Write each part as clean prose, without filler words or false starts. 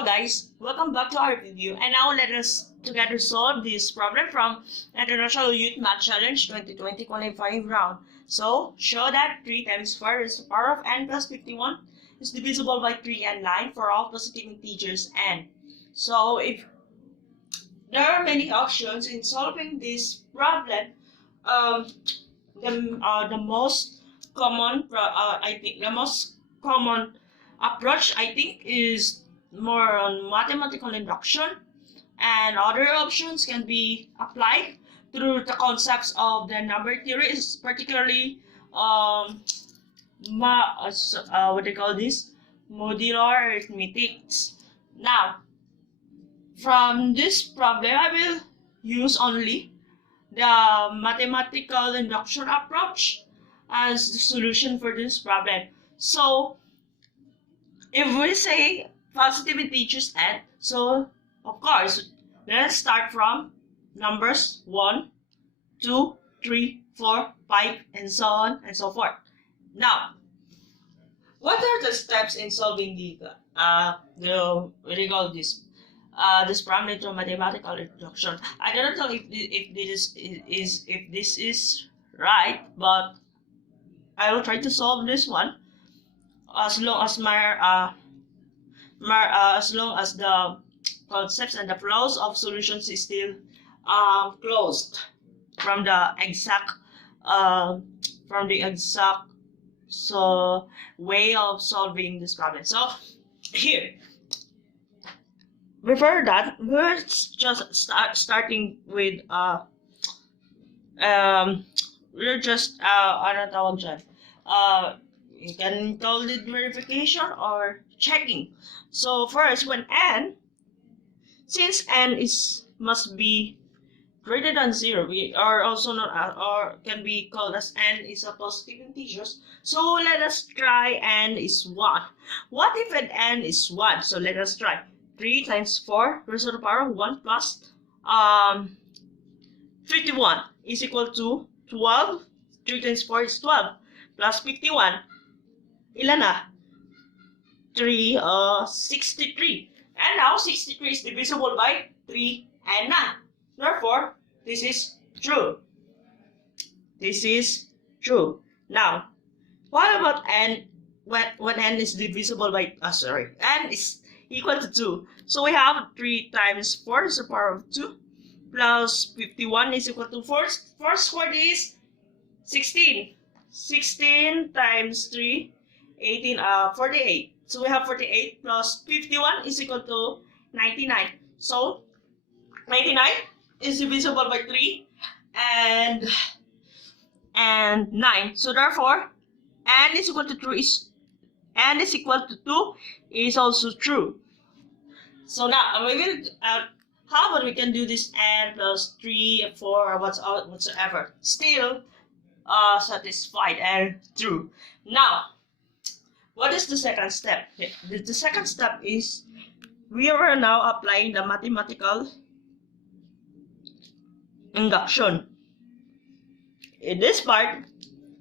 Hello guys, welcome back to our video, and now let us together solve this problem from International Youth Math Challenge 2020 qualifying round. So, show that 3 times 4 raised to the power of n plus 51 is divisible by 3 and 9 for all positive integers n. So, if there are many options in solving this problem, the most common approach is more on mathematical induction, and other options can be applied through the concepts of the number theory, particularly what do you call this, modular arithmetics. Now, from this problem, I will use only the mathematical induction approach as the solution for this problem. So, if we say positive integers n, so of course, let's start from numbers 1, 2, 3, 4, 5, and so on and so forth. Now, what are the steps in solving this problem into mathematical induction? I don't know if this is right, but I will try to solve this one as long as the concepts and the flows of solutions is still closed from the exact way of solving this problem. So here, before that, we're just starting with we're just ano tawag dyan, you can call it verification or checking. So first, when n, since n must be greater than 0, we are also known as, or can be called as n is a positive integers. So let us try n is 1. What if an n is 1? So let us try 3 times 4 raised to the power of 1 plus 51 is equal to 12. 3 times 4 is 12 plus 51. Ilan na? 63. And now 63 is divisible by 3 and 9. Therefore, this is true. This is true. Now, what about n when n is divisible by n is equal to 2? So we have 3 times 4 is the power of 2 plus 51 is equal to 4. 4 squared is 16. 16 times 3, 18, 48. So we have 48 plus 51 is equal to 99. So 99 is divisible by 3 and 9. So therefore, n is equal to 2 is also true. So now we will how about we can do this n plus 3, 4, or whatsoever, still satisfied and true. Now, what is the second step? The second step is we are now applying the mathematical induction. In this part,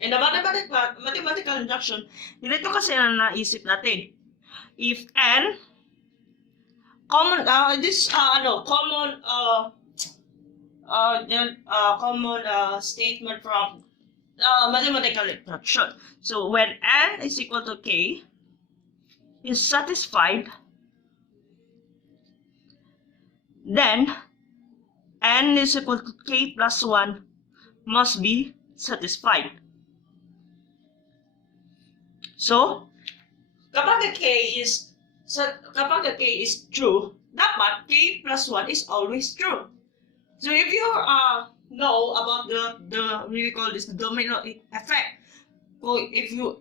in the mathematical induction, ganito kasi na naisip natin. If n common statement from mathematical induction. So when n is equal to k is satisfied, then n is equal to k plus 1 must be satisfied. So kapag the k is true, dapat k plus 1 is always true. So if you know about the we call this the domino effect. So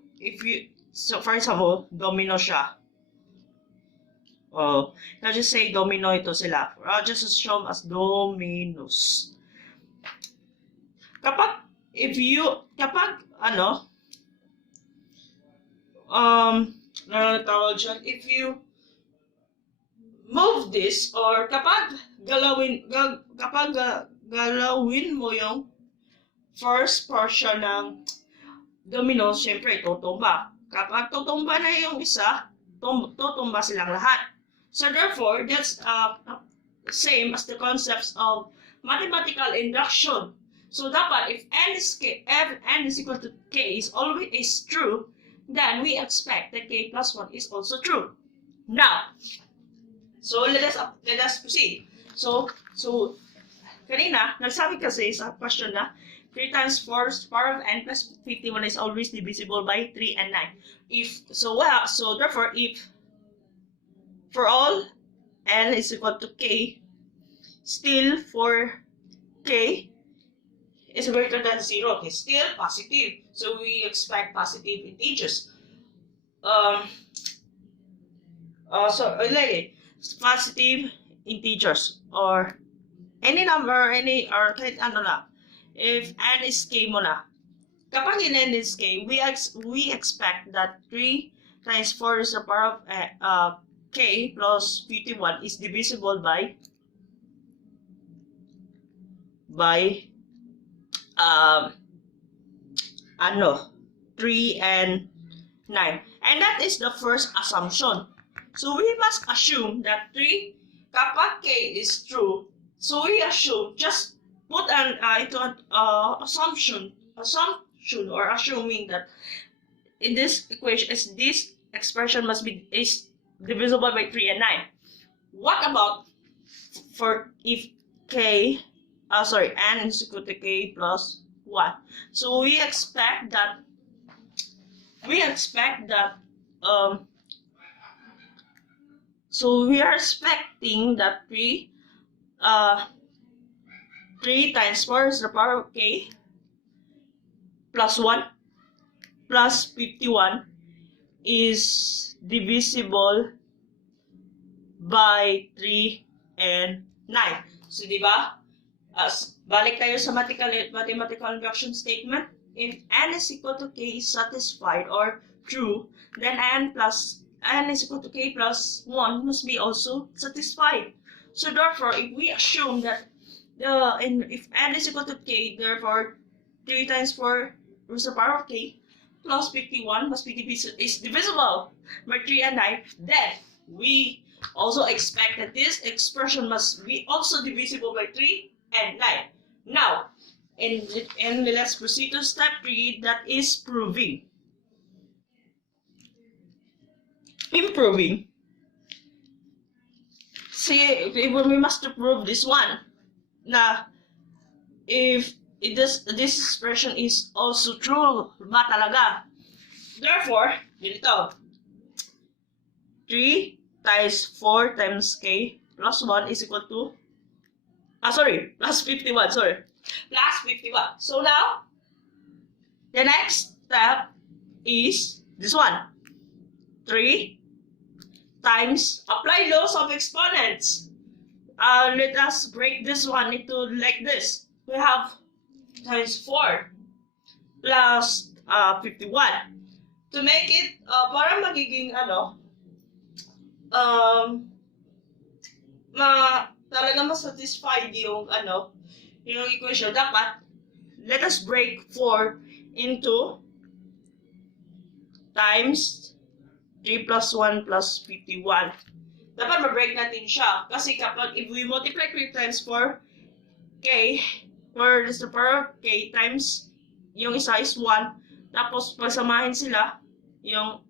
so for example, domino siya. Let's just say domino ito sila. I'll just assume as dominos. Kapag if you move this, or kapag galawin mo yung first portion ng domino, syempre tutumba. Kapag tutumba na yung isa, tutumba silang lahat. So therefore, that's same as the concepts of mathematical induction. So dapat if n is equal to k is always true, then we expect that k plus 1 is also true. Now, so let us proceed. So kanina, nagsabi kasi sa question na 3 times 4 to the power of n plus 51 is always divisible by 3 and 9. So therefore, if for all n is equal to k, still for k is greater than 0, okay, still positive. So we expect positive integers. Positive integers or any number, or kahit ano lang. If n is k mo na, kapag in n is k, we expect that 3 times 4 is the power of k plus 51 is divisible by 3 and 9. And that is the first assumption. So we must assume that 3 kapag k is true. So we assume, just put an assumption or assuming that in this equation this expression is divisible by 3 and 9. What about for if n is equal to k plus 1? So we expect that so we are expecting that 3 times 4 is the power of k plus 1 plus 51 is divisible by 3 and 9. So, di ba? Balik tayo sa mathematical induction statement. If n is equal to k is satisfied or true, then n is equal to k plus 1 must be also satisfied. So therefore, if we assume that if n is equal to k, therefore 3 times 4 is the power of k plus 51 must be divisible by 3 and 9, then we also expect that this expression must be also divisible by 3 and 9. Now, and let's proceed to step 3, that is proving. Improving. See, we must prove this one. Now, if this expression is also true, ba talaga? Therefore, dito, 3 times 4 times k plus 1 is equal to, plus 51, plus 51. So now, the next step is this one. 3 times, apply laws of exponents. Let us break this one into like this. We have times 4 plus 51. To make it, para magiging talaga ma-satisfied yung equation, dapat let us break 4 into times 3 plus 1 plus 51. Dapat ma-break natin siya. Kasi kapag if we multiply 3 times 4, k, for this the power of k times yung isa is 1, tapos pasamahin sila yung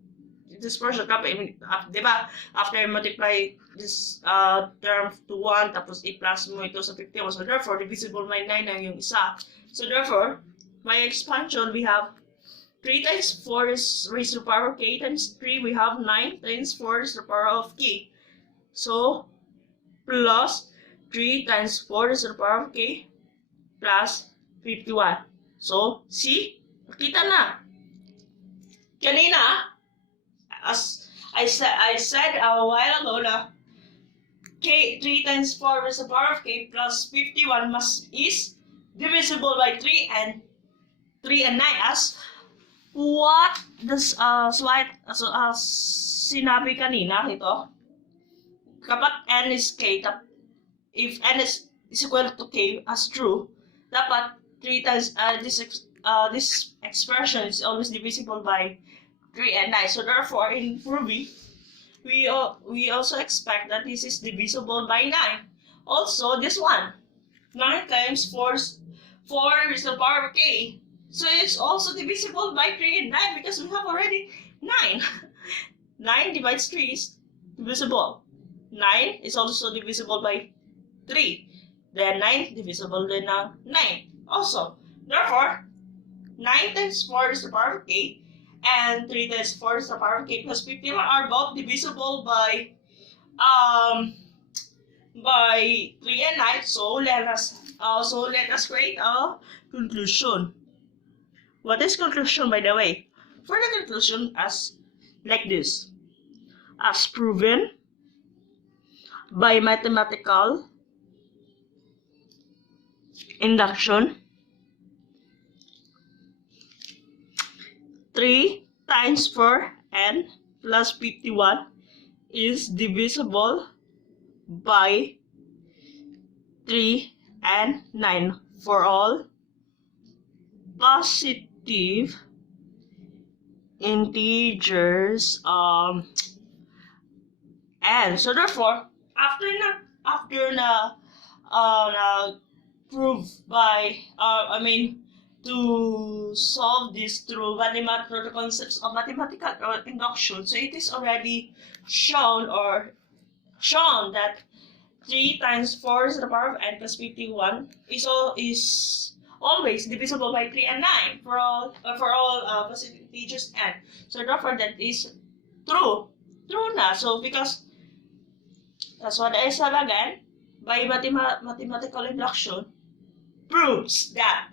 dispersion kapag, di ba? After multiply this term to 1, tapos i-plus mo ito sa 51. So therefore, divisible by 9 na yung isa. So therefore, by expansion, we have 3 times 4 is raised to the power of k times 3. We have 9 times 4 is the power of k. So, plus 3 times 4 is the power of k plus 51. So, see? Nakita na. Kanina, as I said a while ago na 3 times 4 is the power of k plus 51 is divisible by 3 and 9, as what does sinabi kanina ito. Kapag n is k, if n is equal to k as true, dapat 3 times this expression is always divisible by 3 and 9. So therefore, in proving, we also expect that this is divisible by 9. Also, this one, 9 times 4 is the power of k. So it's also divisible by 3 and 9 because we have already 9. 9 divides 3 is divisible. 9 is also divisible by 3. Then 9 divisible by 9. Also, therefore, 9 times 4 is the power of k, and 3 times 4 is the power of k plus 51 are both divisible by 3 and 9. So let us create a conclusion. What is conclusion, by the way? For the conclusion, as like this: as proven by mathematical induction, 3 times 4n plus 51 is divisible by 3 and 9 for all positive integers and so therefore after prove by to solve this through the concepts of mathematical induction, so it is already shown that 3 times 4 to the power of n plus 51 is always divisible by 3 and 9 for all positive integers n. So therefore that is true na. So because that's what I said again, by mathematical induction proves that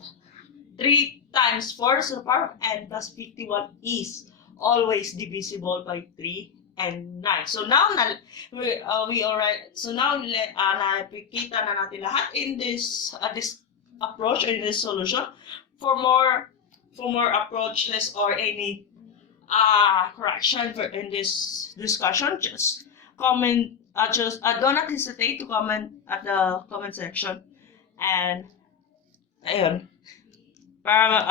3 times 4 to the power of n plus 51 is always divisible by 3 and 9. So now nakikita na natin lahat in this approach or in this solution. For more approaches or any correction in this discussion, just comment. Do not hesitate to comment at the comment section, and ayun, para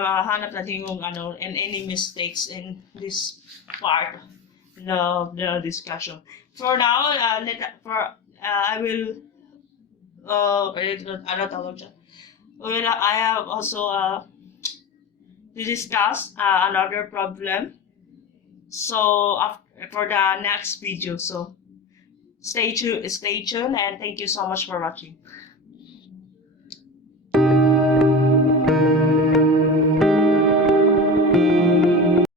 mahanap natin yung and any mistakes in this part of the discussion. For now, I will I have also to discuss another problem. So for the next video, so stay tuned, and thank you so much for watching.